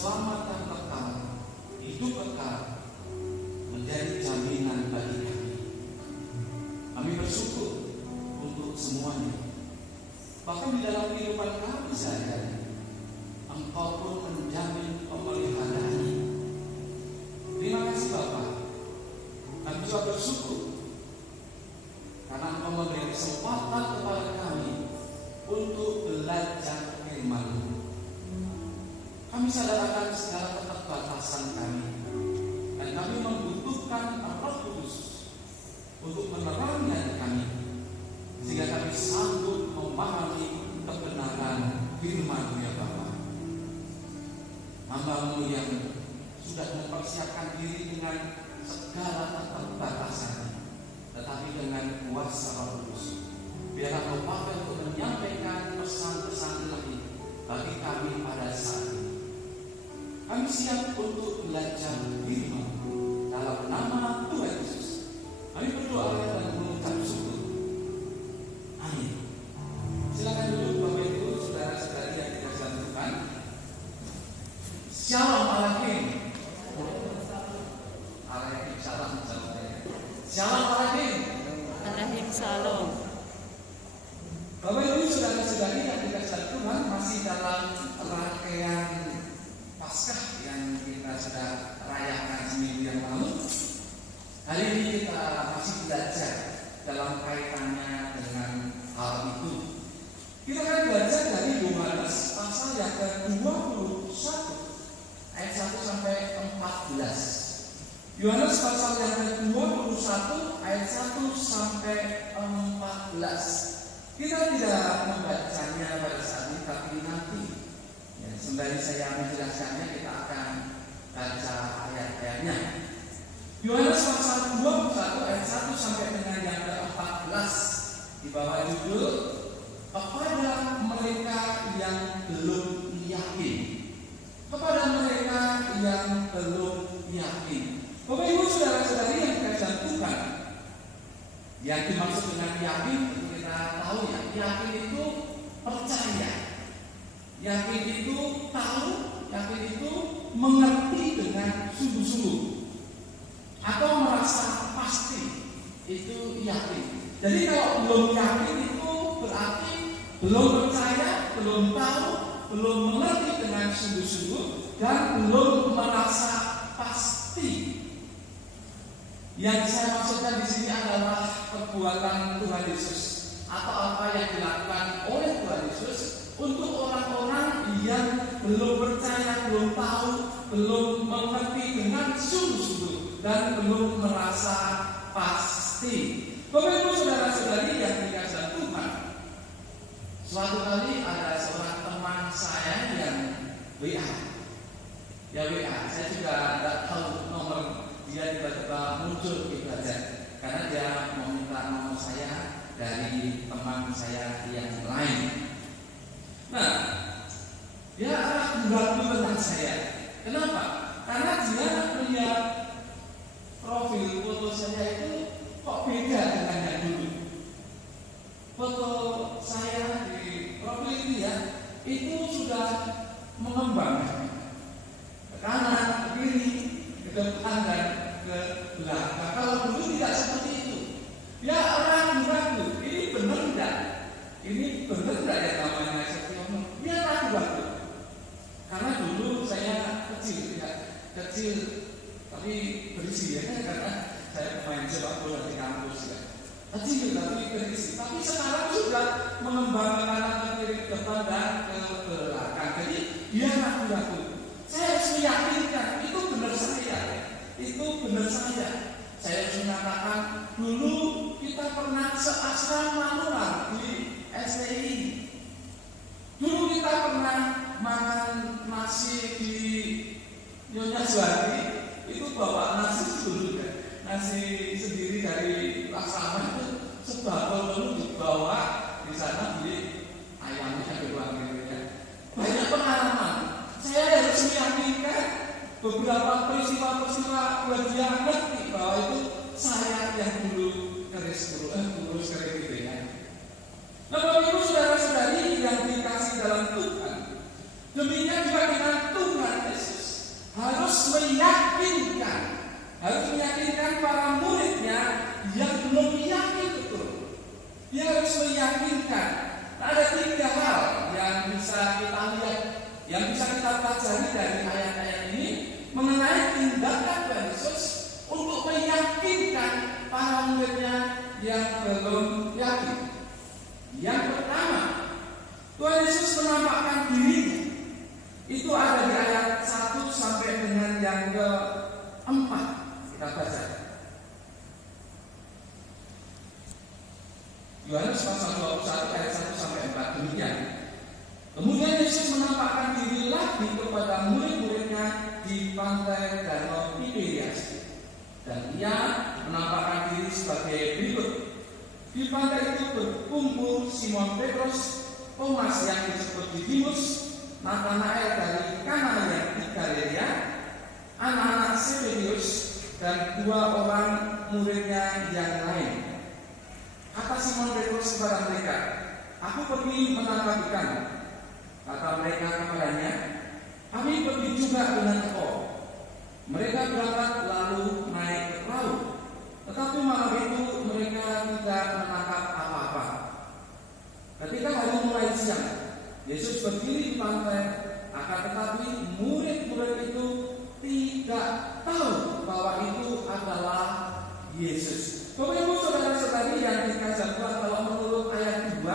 keselamatan kekal, hidup kekal menjadi jaminan bagi kami. Kami bersyukur untuk semuanya. Bahkan di dalam kehidupan kami sehari-hari, Engkau pun menjamin pemeliharaannya. Terima kasih Bapa. Kami juga bersyukur karena Engkau memberi kesempatan kepada kami untuk belajar firman-Mu. Kami sadar akan segala keterbatasan kami, dan kami membutuhkan Roh Kudus untuk menerangi hati kami, sehingga kami sanggup memahami kebenaran firman-Mu ya Bapa. Hamba-Mu yang sudah mempersiapkan diri dengan segala keterbatasan, tetapi dengan kuasa Roh Kudus, biarlah Engkau pakai untuk menyampaikan pesan-pesan ilahi bagi kami pada saat ini. Kami siap untuk belajar firman dalam nama Tuhan Yesus. Kami berdoa dan mengucap syukur. Amin. Silakan duduk Bapak Ibu, saudara-saudari yang dikasihi Tuhan. Shalom alaikum. Alaikum salam. Shalom alaikum. Alaikum salam. Bapak Ibu, saudara-saudari yang dikasihi Tuhan, masih dalam rangkaian Paskah yang kita sudah rayakan seminggu yang lalu. Hari ini kita masih belajar dalam kaitannya dengan hal itu. Kita akan belajar dari Yohanes pasal yang ke-21 ayat 1 sampai 14. Yohanes pasal yang ke-21 ayat 1 sampai 14. Kita tidak membacanya pada saat ini, tapi nanti sembari saya menjelaskannya, kita akan baca ayat-ayatnya. Yohanes pasal 21 ayat 1 sampai dengan yang ke-14 di bawah judul kepada mereka yang belum yakin. Kepada mereka yang belum yakin. Bapak Ibu saudara-saudari yang dikasihi Tuhan, yang dimaksud dengan yakin kita tahu ya, yakin itu percaya. Yakin itu tahu, yakin itu mengerti dengan sungguh-sungguh, atau merasa pasti, itu yakin. Jadi kalau belum yakin itu berarti belum percaya, belum tahu, belum mengerti dengan sungguh-sungguh, dan belum merasa pasti. Yang saya maksudkan di sini adalah perbuatan Tuhan Yesus, atau apa yang dilakukan oleh Tuhan Yesus untuk orang-orang yang belum percaya, belum tahu, belum mengerti dengan sungguh-sungguh, dan belum merasa pasti. Bapak Ibu saudara-saudari yang dikasihi Tuhan, suatu kali ada seorang teman saya yang WA. Ya WA, saya juga tidak tahu nomor dia, tiba-tiba muncul gitu aja, karena dia meminta nomor saya dari teman saya yang lain. Nah, dia ragu-ragu tentang saya. Kenapa? Karena dia melihat profil foto saya itu kok beda dengan yang dulu. Foto saya di profil itu ya, itu sudah mengembang ke kanan, ke kiri, ke depan dan ke belakang. Kalau dulu tidak seperti itu. Ya ragu-ragu, ini benar enggak? Ini benar enggak ya namanya Setiono? Dia ragu-ragu. Karena dulu saya kecil, tapi berisi ya, karena saya pemain sepak bola di kampus ya. Kecil tapi berisi. Tapi sekarang sudah mengembang ke kanan, ke kiri, ke depan dan ke belakang. Jadi dia ragu-ragu. Saya harus meyakinkan itu benar saya. Itu benar saya. Saya harus mengatakan dulu kita pernah seasrama di STI. Dulu kita pernah makan nasi di Nyonya Suwati, itu bawa nasi dulu kan, nasi sendiri dari asrama itu sebakul dulu dibawa di sana, beli ayamnya doang gitu ya. Banyak pengalaman. Saya harus meyakinkan beberapa peristiwa-peristiwa buat dia ngerti bahwa itu saya yang dulu kurus kering gitu ya. Nah, Bapak Ibu saudara-saudari yang dikasih dalam Tuhan, demikian juga dengan Tuhan Yesus. pelajari dari ayat-ayat ini mengenai tindakan Tuhan Yesus untuk meyakinkan para muridnya yang belum yakin. Yang pertama, Tuhan Yesus menampakkan dirinya. Itu ada di ayat 1 sampai dengan yang ke-4. Kita baca. Yohanes pasal 21 ayat 1 sampai 4 demikian. Kemudian Yesus menampakkan diri lagi kepada murid-muridnya di pantai Danau Tiberias. Dan ia menampakkan diri sebagai berikut. Di pantai itu berkumpul Simon Petrus, Thomas yang disebut Didimus, Nathanael dari Kana yang di Galilea, anak-anak Zebedius, dan 2 orang muridnya yang lain. Kata Simon Petrus kepada mereka, "Aku pergi menangkap ikan." Kata mereka kepadanya, "Kami pergi juga dengan engkau." Mereka berangkat lalu naik ke perahu, tetapi malam itu mereka tidak menangkap apa-apa. Ketika hari mulai siang, Yesus berdiri di pantai, akan tetapi murid-murid itu tidak tahu bahwa itu adalah Yesus. Bapak Ibu saudara-saudari yang dikasih Tuhan, kalau menurut ayat 2,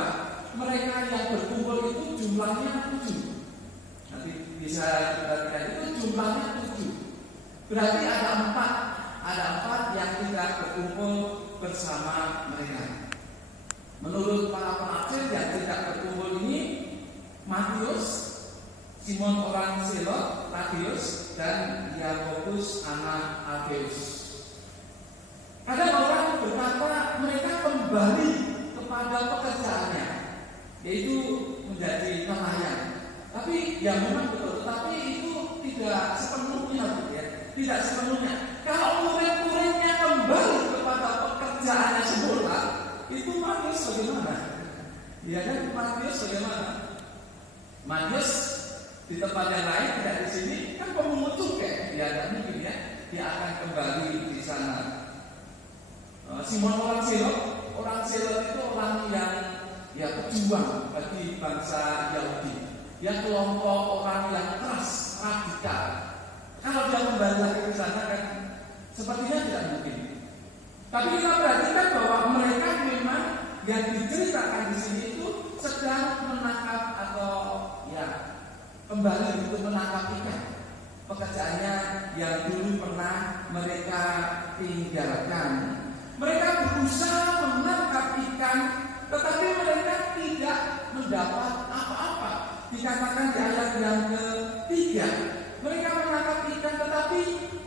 mereka yang berkumpul itu jumlahnya 7. Nanti bisa diperhatikan itu jumlahnya 7. Berarti ada 4 yang tidak berkumpul bersama mereka. Menurut para penafsir yang tidak berkumpul ini Matius, Simon orang Selot, Tadeus, dan Yakobus anak Alfeus. Ada orang berkata mereka kembali kepada pekerjaannya, yaitu menjadi nelayan. Tapi ya memang betul, tetapi itu tidak sepenuhnya, tidak sepenuhnya. Kalau murid-muridnya kembali kepada pekerjaannya semula, itu Matius bagaimana? Ya kan, Matius bagaimana? Matius di tempat yang lain, tidak di sini, kan pemungut cukai. Ya tidak mungkin ya, dia akan kembali di sana. Simon orang Selot itu orang yang pejuang bagi bangsa Yahudi. Dia kelompok orang yang keras, radikal. Kalau dia kembali lagi ke sana kan sepertinya tidak mungkin. Tapi kita perhatikan bahwa mereka memang yang diceritakan di sini itu sedang menangkap atau kembali untuk menangkap ikan. Pekerjaannya yang dulu pernah mereka tinggalkan. Mereka berusaha menangkap ikan, tetapi mereka tidak mendapat apa-apa. Dikatakan di ayat yang ke-3, mereka menangkap ikan, tetapi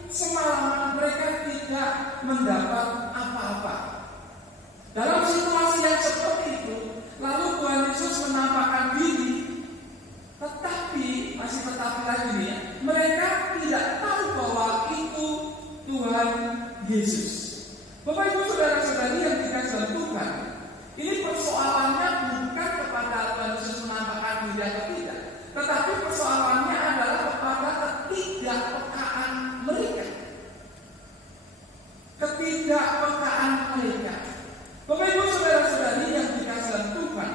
semalaman mereka tidak mendapat apa-apa. Dalam situasi yang seperti itu, lalu Tuhan Yesus menampakkan diri, tetapi lagi nih, mereka tidak tahu bahwa itu Tuhan Yesus. Bapak Ibu saudara-saudari yang dikasihi Tuhan, ini persoalannya bukan kepada Tuhan Yesus menampakkan diri atau tidak, tetapi persoalannya adalah kepada ketidakpekaan mereka. Ketidakpekaan mereka. Bapak Ibu saudara-saudari yang dikasihi Tuhan,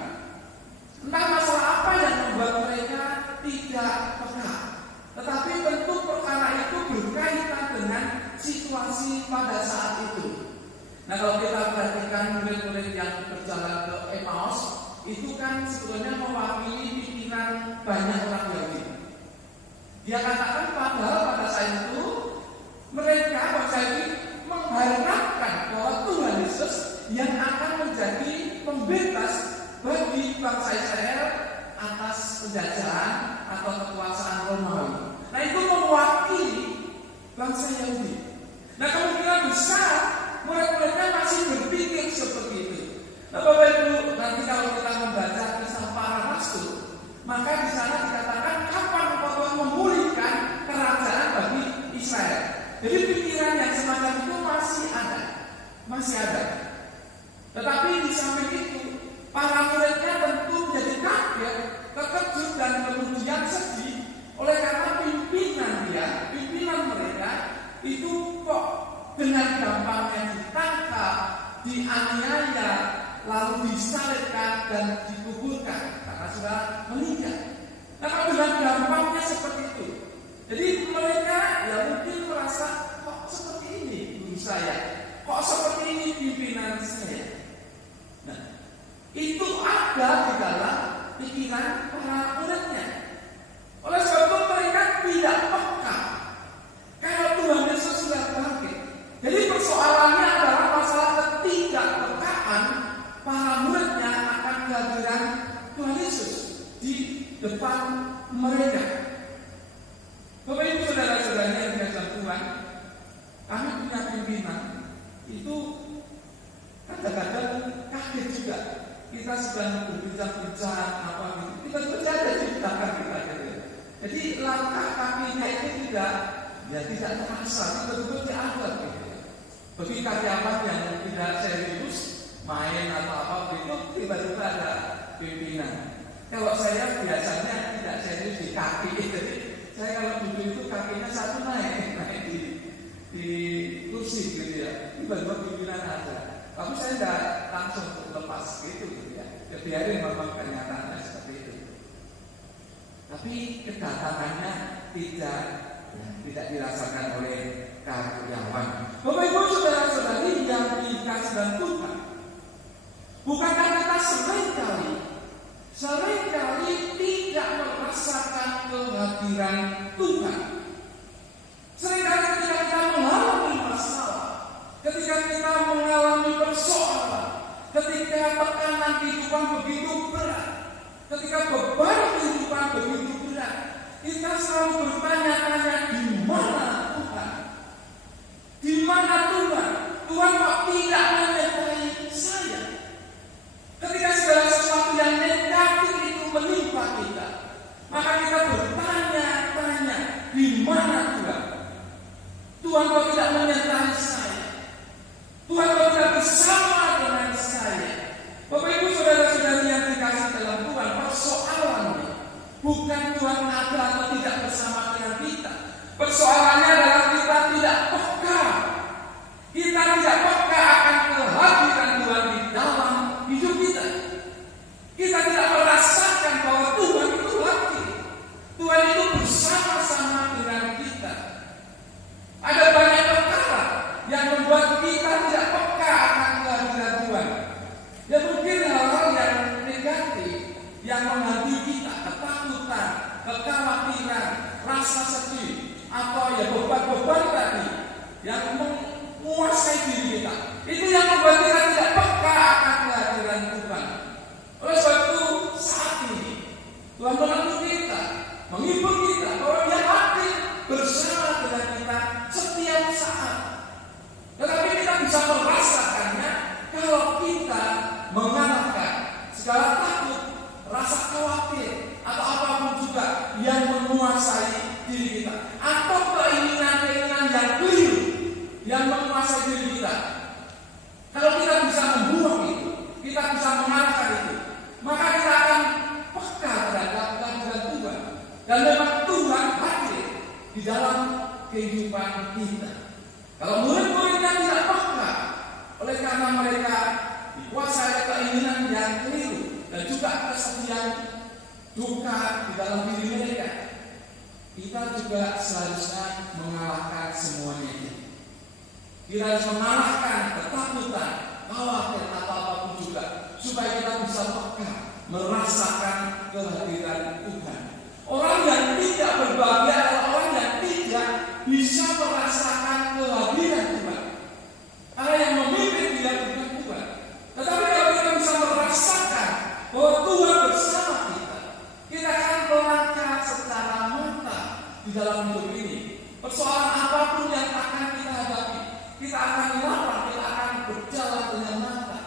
entah masalah apa yang membuat mereka tidak peka, tetapi tentu perkara itu berkaitan dengan situasi pada saat itu. Nah, kalau kita perhatikan murid-murid yang berjalan ke Emmaus, itu kan sebetulnya mewakili pikiran banyak orang Yahudi. Dia katakan padahal pada saat itu mereka mengharapkan bahwa Tuhan Yesus yang akan menjadi pembebas bagi bangsa Israel atas penjajahan atau kekuasaan Romawi. Nah, itu mewakili bangsa Yahudi. Nah, kemungkinan besar murid-muridnya masih berpikir seperti itu. Nah, Bapak Ibu, nanti kalau kita membaca kisah para rasul, maka di sana dikatakan kapan Tuhan memulihkan kerajaan bagi Israel. Jadi pikiran yang semacam itu masih ada. Tetapi di samping itu, para muridnya tentu menjadi kaget, terkejut dan kemudian sedih oleh karena pimpinan mereka itu kok dengan gampangnya ditangkap, dianiaya, lalu disalibkan dan dikuburkan karena sudah meninggal. Nah, kalau dengan gampangnya seperti itu, jadi mereka ya mungkin merasa kok seperti ini guru saya, kok seperti ini pimpinan saya. Nah, itu ada di dalam pikiran para muridnya. Oleh sebab itu mereka tidak peka kalau Tuhan Yesus sudah bangkit. Jadi persoalannya adalah masalah ketidakpekaan para muridnya akan kehadiran Tuhan Yesus di depan mereka. Bapak Ibu saudara-saudara yang dikasihi Tuhan, kami punya pimpinan itu kadang-kadang kaget juga. Kita sedang berbincang-bincang apa gitu, kita bercanda di belakang kita gitu. Jadi langkah kakinya itu tidak terasa, betul-betul dianggap gitu. Bagi karyawan yang tidak serius main atau apa itu tiba-tiba ada pimpinan. Kalau saya biasanya tidak serius di kaki, jadi saya kalau duduk itu kakinya satu naik di kursi gitu ya. Tiba-tiba pimpinan ada. Tapi saya tidak langsung lepas gitu ya. Biarin memang kenyataannya seperti itu. Tapi kedatangannya tidak dirasakan oleh karyawan. Bapak Ibu saudara-saudari yang dikasih dan Tuhan, bukankah kita seringkali tidak merasakan kehadiran Tuhan? Seringkali ketika kita mengalami masalah, ketika kita mengalami persoalan, ketika tekanan kehidupan begitu berat, ketika beban kehidupan begitu berat, kita selalu bertanya-tanya, di mana Tuhan? Di mana Tuhan? Tuhan kok tidak menyertai saya? Ketika segala sesuatu yang negatif itu menimpa kita, maka kita bertanya-tanya, di mana Tuhan? Tuhan kok tidak menyertai saya? Tuhan kok tidak bersama dengan saya? Bapak Ibu saudara-saudari yang dikasih dalam Tuhan, persoalannya bukan Tuhan ada atau tidak bersama dengan kita. Persoalannya adalah kita tidak peka. Kita tidak peka akan kehadiran Tuhan di dalam hidup kita. Kita tidak merasakan bahwa Tuhan itu hadir. Tuhan itu bersama-sama dengan kita. Ada banyak perkara yang membuat kita tidak peka akan kehadiran Tuhan. Ya mungkin hal-hal yang negatif yang menghantui kita, ketakutan, kekhawatiran, rasa sedih, atau ya beban-beban tadi yang menguasai diri kita. Itu yang membuat kita tidak peka akan kehadiran Tuhan. Oleh sebab itu saat ini Tuhan menuntut kita, menghibur kita bahwa Dia hadir bersama dengan kita setiap saat. Tetapi kita bisa merasakannya kalau kita mengalahkan segala takut, rasa khawatir atau apapun juga yang menguasai diri kita, atau keinginan-keinginan yang keliru yang menguasai diri kita. Kalau kita bisa membuang itu, kita bisa mengalahkan itu, maka kita akan peka terhadap kehadiran Tuhan. Dan memang Tuhan hadir di dalam kehidupan kita. Kalau murid-muridnya tidak peka, oleh karena mereka dikuasai oleh keinginan yang keliru dan juga kesedihan duka di dalam diri mereka, kita juga seharusnya mengalahkan semuanya itu. Kita harus mengalahkan ketakutan, khawatir atau apapun juga, supaya kita bisa peka merasakan kehadiran Tuhan. Orang yang tidak berbahagia adalah orang yang tidak bisa merasakan kehadiran Tuhan. Karena yang memimpin dia bukan Tuhan. Tetapi kalau kita bisa merasakan bahwa Tuhan bersama kita, kita akan melangkah secara mantap di dalam hidup ini. Persoalan apapun yang akan kita hadapi, kita akan lapar, kita akan berjalan dengan mantap.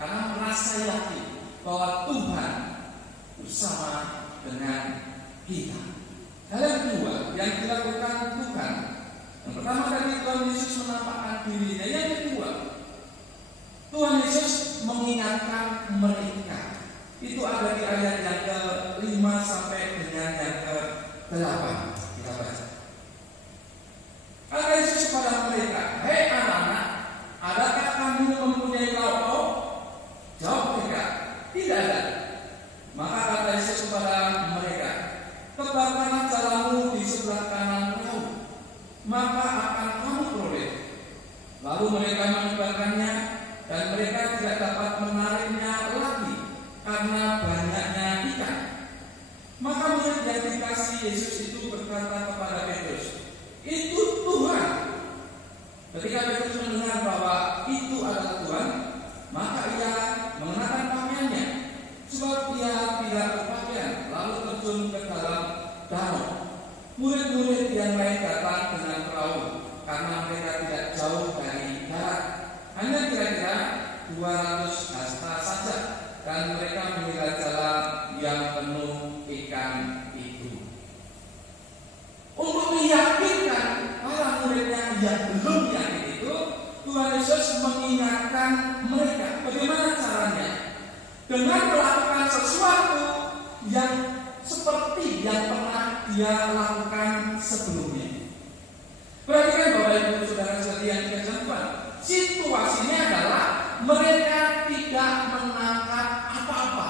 Karena merasa yakin bahwa Tuhan bersama dengan kita. Hal yang kedua yang dilakukan Tuhan, yang pertama tadi Tuhan Yesus menampakkan dirinya. Yang kedua, Tuhan Yesus mengingatkan mereka. Itu ada di ayat yang ke-5 sampai dengan yang ke-8. Kita baca. Kata Yesus kepada mereka, "Hei anak-anak, adakah kamu mempunyai lauk?" Jawab mereka, "Tidak ada." Maka kata Yesus kepada mereka, Yesus itu berkata kepada Petrus, "Itu Tuhan." Ketika Petrus mendengar bahwa itu adalah Tuhan, maka ia mengenakan pakaiannya, sebab ia tidak berpakaian, lalu terjun ke dalam danau. Murid-murid yang lain datang dengan perahu, karena mereka tidak jauh dari darat, hanya kira-kira 200 hasta saja, dan mereka mengira jalan yang penuh ikan itu. Untuk meyakinkan para muridnya yang belum yakin itu, Tuhan Yesus mengingatkan mereka. Bagaimana caranya? Dengan melakukan sesuatu yang seperti yang pernah dia lakukan sebelumnya. Perhatikan Bapak Ibu Saudara sekalian yang situasinya adalah mereka tidak menangkap apa-apa.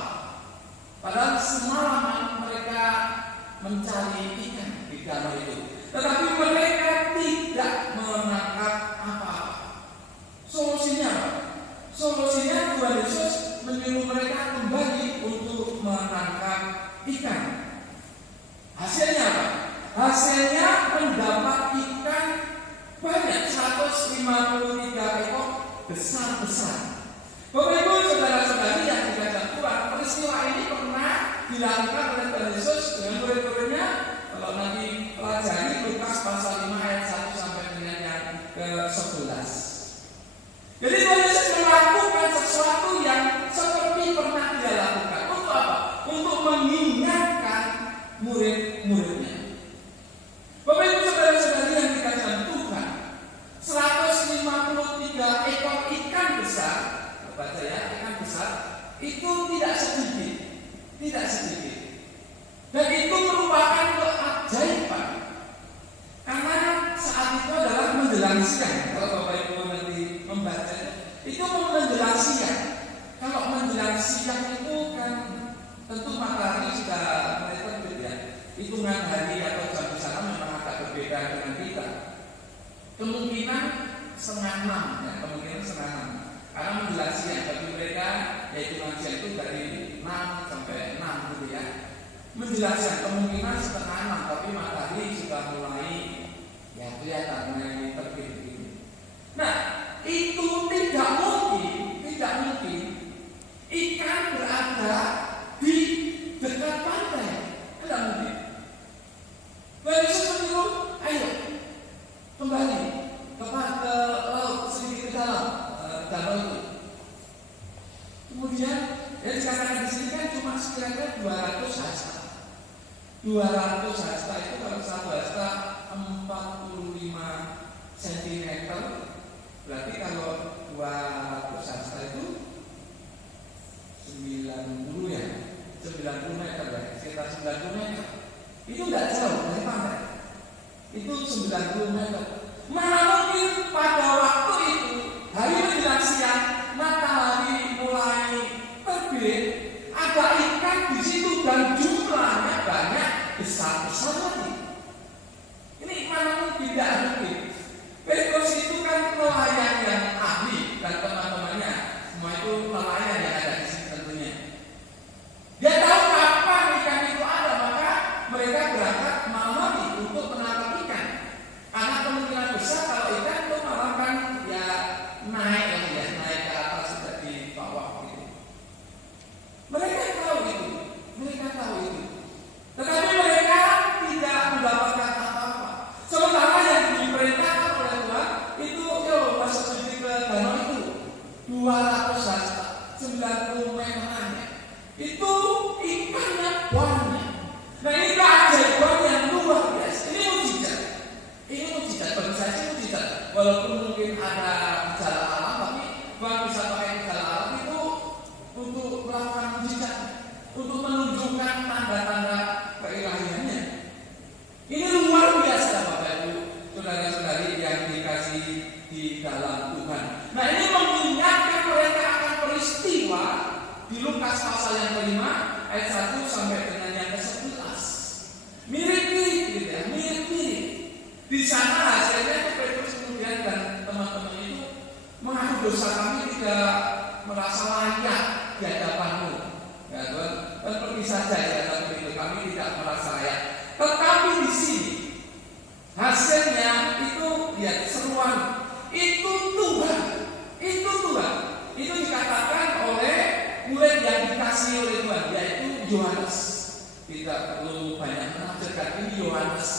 Padahal semalaman mereka mencari ikan di danau itu, tetapi mereka tidak menangkap apa-apa. Solusinya apa? Solusinya Tuhan Yesus menyuruh mereka kembali untuk menangkap ikan. Hasilnya apa? Hasilnya mendapat ikan banyak, 153 ekor besar-besar. Bapak Ibu Saudara-saudari yang dikasih Tuhan, peristiwa ini pernah dilakukan oleh Tuhan Yesus dengan murid-muridnya. Kalau nanti pelajari Lukas pasal 5 ayat 1 sampai dengan yang ke-11. Jadi Tuhan Yesus melakukan sesuatu yang seperti pernah dia lakukan. Untuk apa? Untuk mengingatkan murid-muridnya. Bapak Ibu Saudara-saudari yang dikasih Tuhan, 153 ekor ikan besar, baca ya, ikan besar itu tidak sedikit, tidak sedikit. Dan itu merupakan keajaiban, karena saat itu adalah menjelang siang. Kalau Bapak Ibu nanti membaca itu menjelang siang. Kalau menjelang siang itu kan tentu matahari sudah mulai terbit ya. Hitungan hari atau jam di sana memang agak berbeda dengan kita. Kemungkinan 5:30 ya, kemungkinan 5:30. Karena menjelang siang bagi mereka, yaitu siang itu dari 6 sampai 6 gitu ya. Menjelang siang kemungkinan 5:30, tapi matahari sudah mulai ya kelihatan mulai terbit gitu. Nah, itu tidak mungkin ikan berada di dekat pantai. Tidak mungkin. Yesus menyuruh, ayo kembali ke laut sedikit ke dalam danau itu. Kemudian yang dikatakan di sini kan cuma sekira-kira 200 hasta. 200 hasta itu kalau satu hasta 45 cm, berarti kalau 200 hasta itu 90 ya, 90 meter ya, sekitar 90 meter. Itu tidak jauh dari pantai. Itu 90 meter. Mana mungkin pada waktu itu hari menjelang siang, matahari mulai terbit, ada ikan di situ dan jumlahnya banyak, besar-besar lagi. Ini mana mungkin tidak mungkin. Petrus itu kan nelayan yang ahli dan teman-temannya semua itu nelayan yang ada di sini tentunya. Dia tahu kapan ikan itu ada, maka mereka berangkat malam hari untuk menangkap ikan. Karena kemungkinan besar kalau ikan itu malam kan ya naik ke atas sudah di bawah gitu. Mereka tahu itu. Tetapi mereka tidak mendapatkan apa-apa. Sementara yang diperintahkan oleh Tuhan itu masuk sedikit ke danau itu 200 hasta, 90 meterannya. Itu ikannya banyak. Nah ini keajaiban yang luar biasa. Ini mujizat. Bagi saya sih mujizat. Walaupun mungkin ada gejala alam, tapi Tuhan bisa pakai gejala alam itu untuk melakukan mujizat, untuk menunjukkan tanda-tanda keilahiannya. Ini luar biasa Bapak Ibu Saudara-saudari yang dikasih di dalam Tuhan. Nah ini mengingatkan mereka akan peristiwa di Lukas pasal yang kelima ayat 1 sampai dengan yang ke-11. Mirip-mirip gitu ya, mirip-mirip. Di sana hasilnya Petrus kemudian dan teman-teman itu mengaku dosa kami tidak merasa layak di hadapanmu. Ya Tuhan, dan pergi saja ya, kami tidak merasa layak. Tetapi di sini hasilnya itu lihat seruan, itu Tuhan, itu Tuhan. Itu dikatakan oleh murid yang dikasihi oleh Tuhan, yaitu Yohanes. Tidak perlu banyak menafsirkan, ini Yohanes,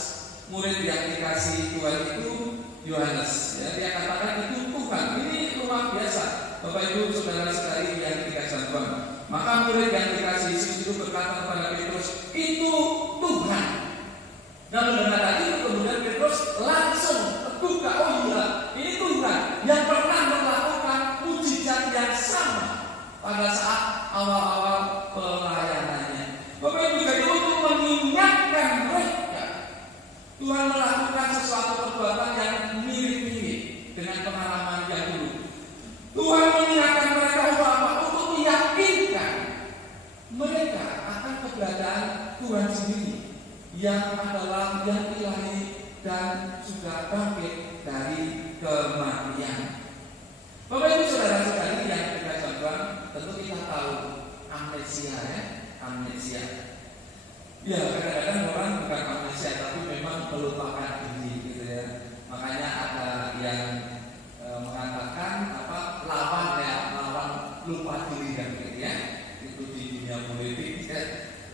murid yang dikasihi Tuhan itu Yohanes. Ya, dia katakan itu Tuhan. Ini luar biasa, Bapak Ibu saudara-saudari yang dikasihi Tuhan. Maka murid yang dikasihi itu berkata kepada Petrus, itu Tuhan. Nah, mendengar itu kemudian Petrus langsung terbuka, oh iya, ini Tuhan yang pernah melakukan mujizat yang sama pada saat awal-awal pelayanannya. Bapak Ibu, jadi untuk mengingatkan mereka, Tuhan melakukan sesuatu perbuatan yang mirip-mirip dengan pengalaman yang dulu. Tuhan mengingatkan mereka untuk meyakinkan mereka akan keberadaan Tuhan sendiri yang adalah yang ilahi dan sudah bangkit dari kematian. Bapak Ibu saudara-saudari yang dikasihi Tuhan, tentu kita tahu amnesia ya, amnesia. Ya, kadang-kadang orang bukan amnesia tapi memang melupakan diri gitu ya. Makanya ada yang mengatakan lawan lupa diri kan gitu ya. Itu di dunia politik ya,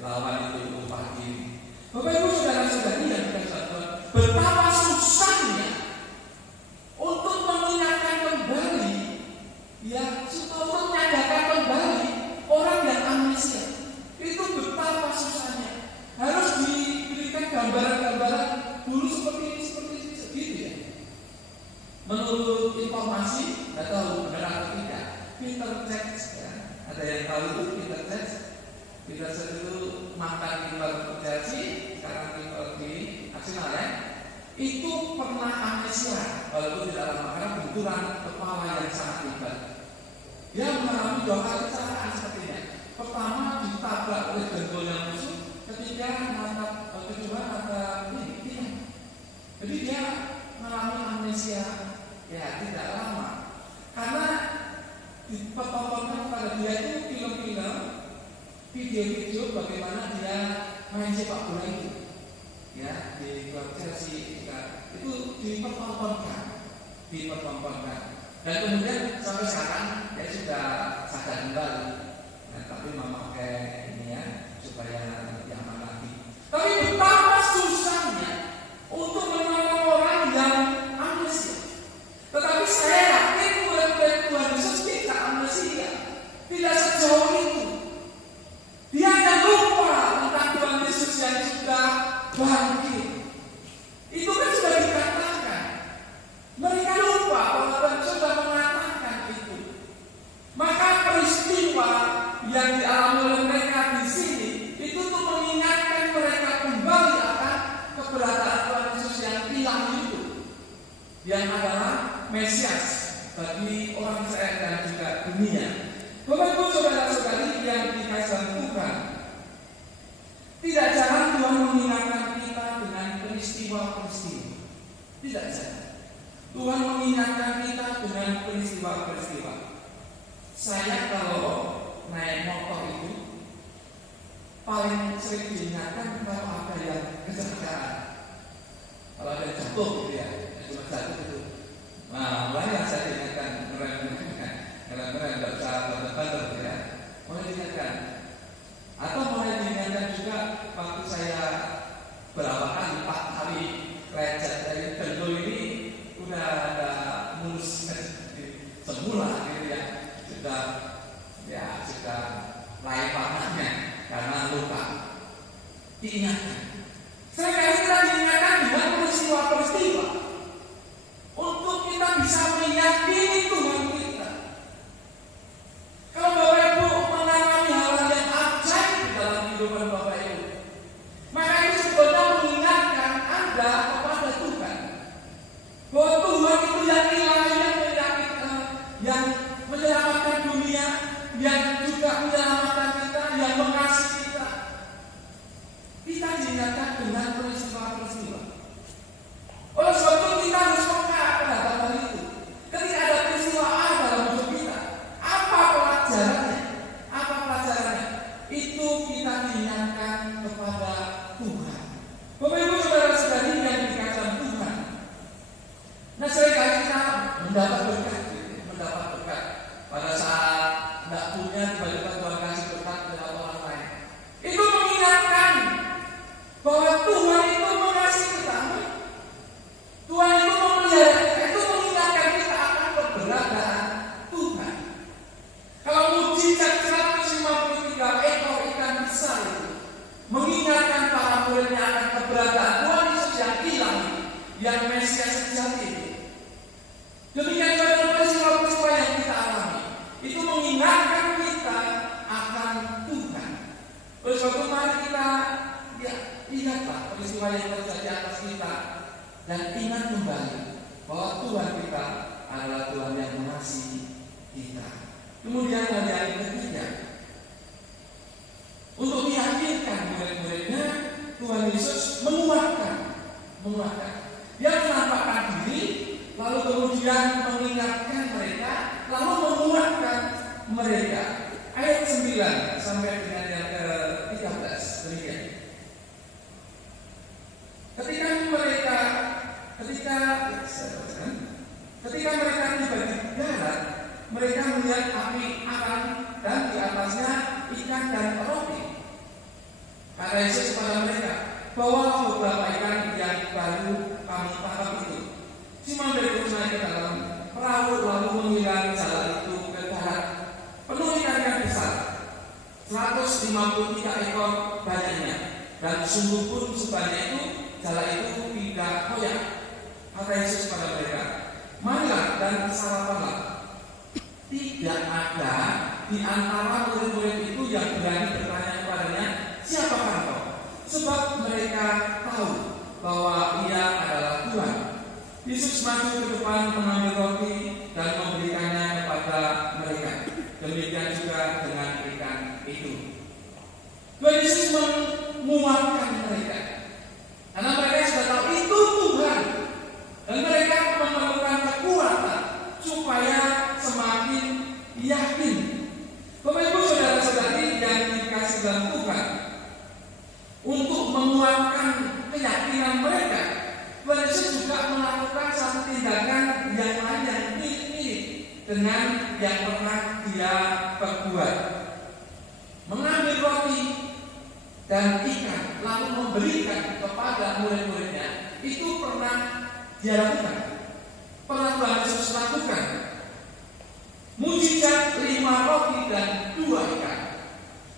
lawan itu lupa diri. Bapak Ibu saudara-saudari yang dikasihi Tuhan, betapa susahnya untuk mengingatkan kembali ya, supaya menyadarkan kembali orang yang amnesia. Itu betapa susahnya. Harus diberikan gambaran-gambaran dulu seperti ini gitu ya. Menurut informasi, tidak tahu benar atau tidak, Peter Church ya. Ada yang tahu itu Peter Church? Peter Church itu mantan kiper Chelsea, sekarang kiper di Arsenal ya. Itu pernah amnesia, walaupun tidak lama karena benturan kepala yang sangat hebat. Dia mengalami 2 kali kecelakaan sepertinya. Pertama ditabrak oleh jendolnya musuh, ketiga kedua ada ini. Jadi dia mengalami amnesia ya tidak lama. Karena dipertontonkan kepada dia itu film-film, video-video bagaimana dia main sepak bola itu. Ya, di klub Chelsea itu dipertontonkan. Dan kemudian sampai sekarang dia sudah sadar kembali. Nah, tapi memakai ini ya supaya lebih aman lagi. Tapi betapa susahnya untuk menolong orang yang amnesia. Tetapi saya yakin murid-murid Tuhan Yesus tidak amnesia, tidak sejauh itu. Dia hanya lupa tentang Tuhan Yesus yang sudah bangkit. Itu kan sudah dikatakan. Mereka lupa bahwa Tuhan sudah mengatakan itu. Maka peristiwa yang dialami oleh mereka di sini itu untuk mengingatkan mereka kembali akan keberadaan Tuhan Yesus yang ilahi itu, yang adalah Mesias bagi orang Israel dan juga dunia. Bapak Ibu saudara-saudari yang dikasihi Tuhan, tidak jarang Tuhan mengingatkan kita dengan peristiwa-peristiwa. Tidak jarang Tuhan mengingatkan kita dengan peristiwa-peristiwa. Saya kalau naik motor itu paling sering diingatkan kalau ada yang kecelakaan, kalau ada jatuh gitu ya, cuma jatuh itu. Nah, mulai yang saya diingatkan ngerem nggak usah banter-banter ya. Mulai diingatkan. Atau mulai diingatkan juga waktu saya berapa kali 4 kali lecet dari bentul ini udah ada mulus semula gitu ya. Sudah lain panahnya karena lupa. Diingatkan. Saya kita diingatkan dengan peristiwa-peristiwa untuk kita bisa meyakini Tuhan kita. Kalau Bapak Ibu mengalami hal-hal yang ajaib di dalam kehidupan Bapak Ibu, maka itu sebetulnya mengingatkan Anda kepada Tuhan bahwa Tuhan itu yang ilahi, yang menyelamatkan dunia, yang juga menyelamatkan kita, yang mengasihi kita. Kita yang Mesias sejati itu. Demikian juga peristiwa-peristiwa yang kita alami itu mengingatkan kita akan Tuhan. Oleh sebab itu mari kita ingatlah peristiwa yang terjadi atas kita dan ingat kembali bahwa Tuhan kita adalah Tuhan yang mengasihi kita. Kemudian ada yang ketiga, untuk meyakinkan murid-muridnya, Tuhan Yesus menguatkan. Dia menampakkan diri, lalu kemudian mengingatkan mereka, lalu menguatkan mereka. Ayat 9 sampai dengan yang ke-13 demikian. Ketika mereka tiba di darat, mereka melihat api akan dan di atasnya ikan dan roti. Kata Yesus kepada mereka, bawalah beberapa ikan yang baru kamu tangkap itu. Simon Petrus naik ke dalam perahu lalu mengilang jala itu ke darat, penuh ikan yang besar, 153 ekor banyaknya, dan sungguh pun sebanyak itu jala itu tidak koyak. Kata Yesus kepada mereka, marilah dan sarapanlah. Tidak ada di antara murid-murid itu yang berani bertanya kepadanya, siapakah engkau? Sebab mereka tahu bahwa ia adalah Tuhan. Yesus maju ke depan mengambil roti dan memberikannya kepada mereka. Demikian juga dengan ikan itu. Tuhan Yesus menguatkan mereka karena mereka sudah tahu itu Tuhan, dan mereka memerlukan kekuatan supaya semakin yakin. Bapak Ibu saudara-saudari yang dikasih dalam Tuhan, untuk menguatkan keyakinan mereka, Tuhan Yesus juga melakukan satu tindakan yang lain yang mirip dengan yang pernah dia perbuat. Mengambil roti dan ikan lalu memberikan kepada murid-muridnya, itu pernah dia lakukan, pernah Tuhan Yesus lakukan. Mujizat 5 roti dan 2 ikan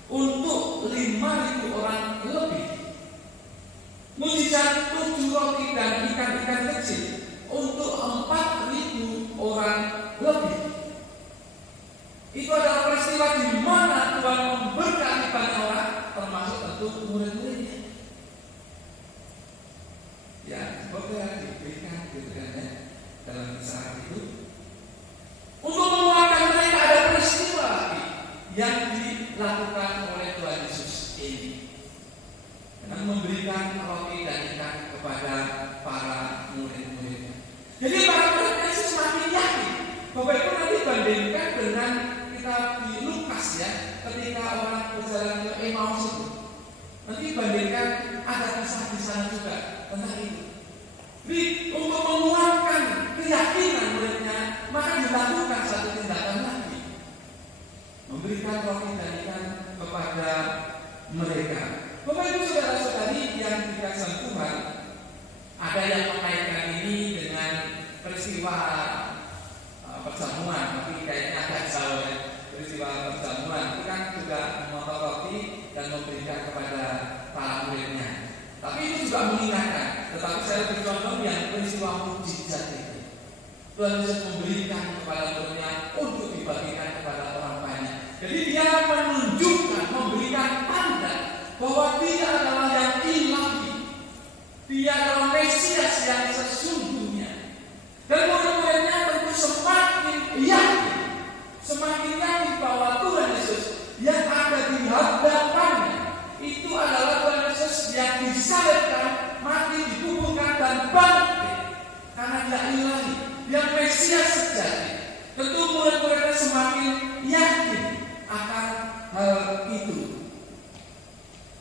untuk 5.000 orang lebih. Mujizat 7 roti dan ikan-ikan kecil untuk 4.000 orang lebih. Itu adalah peristiwa di mana Tuhan memberkati banyak orang, termasuk tentu murid-muridnya. Ya, semoga diberikan dalam kisah itu. Untuk menguatkan mereka ada peristiwa lagi yang dilakukan oleh Tuhan Yesus ini dengan memberikan roti dan ikan kepada para murid-muridnya. Jadi para muridnya semakin yakin. Bapak Ibu nanti bandingkan dengan kita di Lukas ya, ketika orang berjalan ke Emmaus itu. Nanti bandingkan ada kisah di sana juga tentang itu. Jadi untuk menguatkan keyakinan muridnya, maka dilakukan satu tindakan lagi, memberikan roti dan ikan kepada mereka. Bapak Ibu saudara-saudari yang dikasihi Tuhan, ada yang mengaitkan ini dengan peristiwa perjamuan, tapi kayaknya agak jauh ya. Peristiwa perjamuan itu kan juga memotong roti dan memberikan kepada para muridnya. Tapi itu juga mengingatkan. Tetapi saya lebih condong yang peristiwa mujizat itu. Tuhan Yesus memberikan kepada muridnya untuk dibagikan kepada orang banyak. Jadi dia menunjukkan, memberikan tanda bahwa dia adalah yang ilahi. Dia adalah Mesias yang sesungguhnya. Dan murid-muridnya tentu semakin yakin bahwa Tuhan Yesus yang ada di hadapannya itu adalah Tuhan Yesus yang disalibkan, mati, dikuburkan dan bangkit karena dia ilahi, yang Mesias sejati. Tentu murid-muridnya semakin yakin akan hal itu.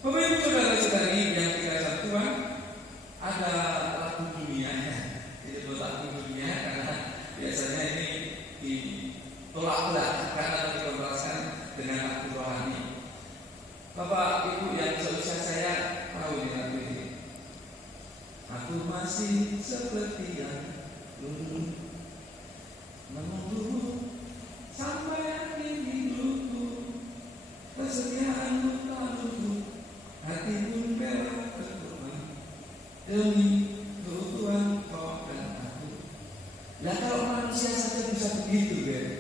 Bapak Ibu saudara-saudari yang dikasihi Tuhan, ada lagu dunianya. Disebut lagu dunia karena biasanya ini ditolak-belakangkan atau dikontraskan dengan lagu rohani. Bapak Ibu yang seusia saya tahu ini lagu ini. Aku masih seperti yang dulu, menunggu sampai akhir hidupku, kesetiaanmu tak luntur, hatimu belok berkorban demi keutuhan. bisa begitu, ya?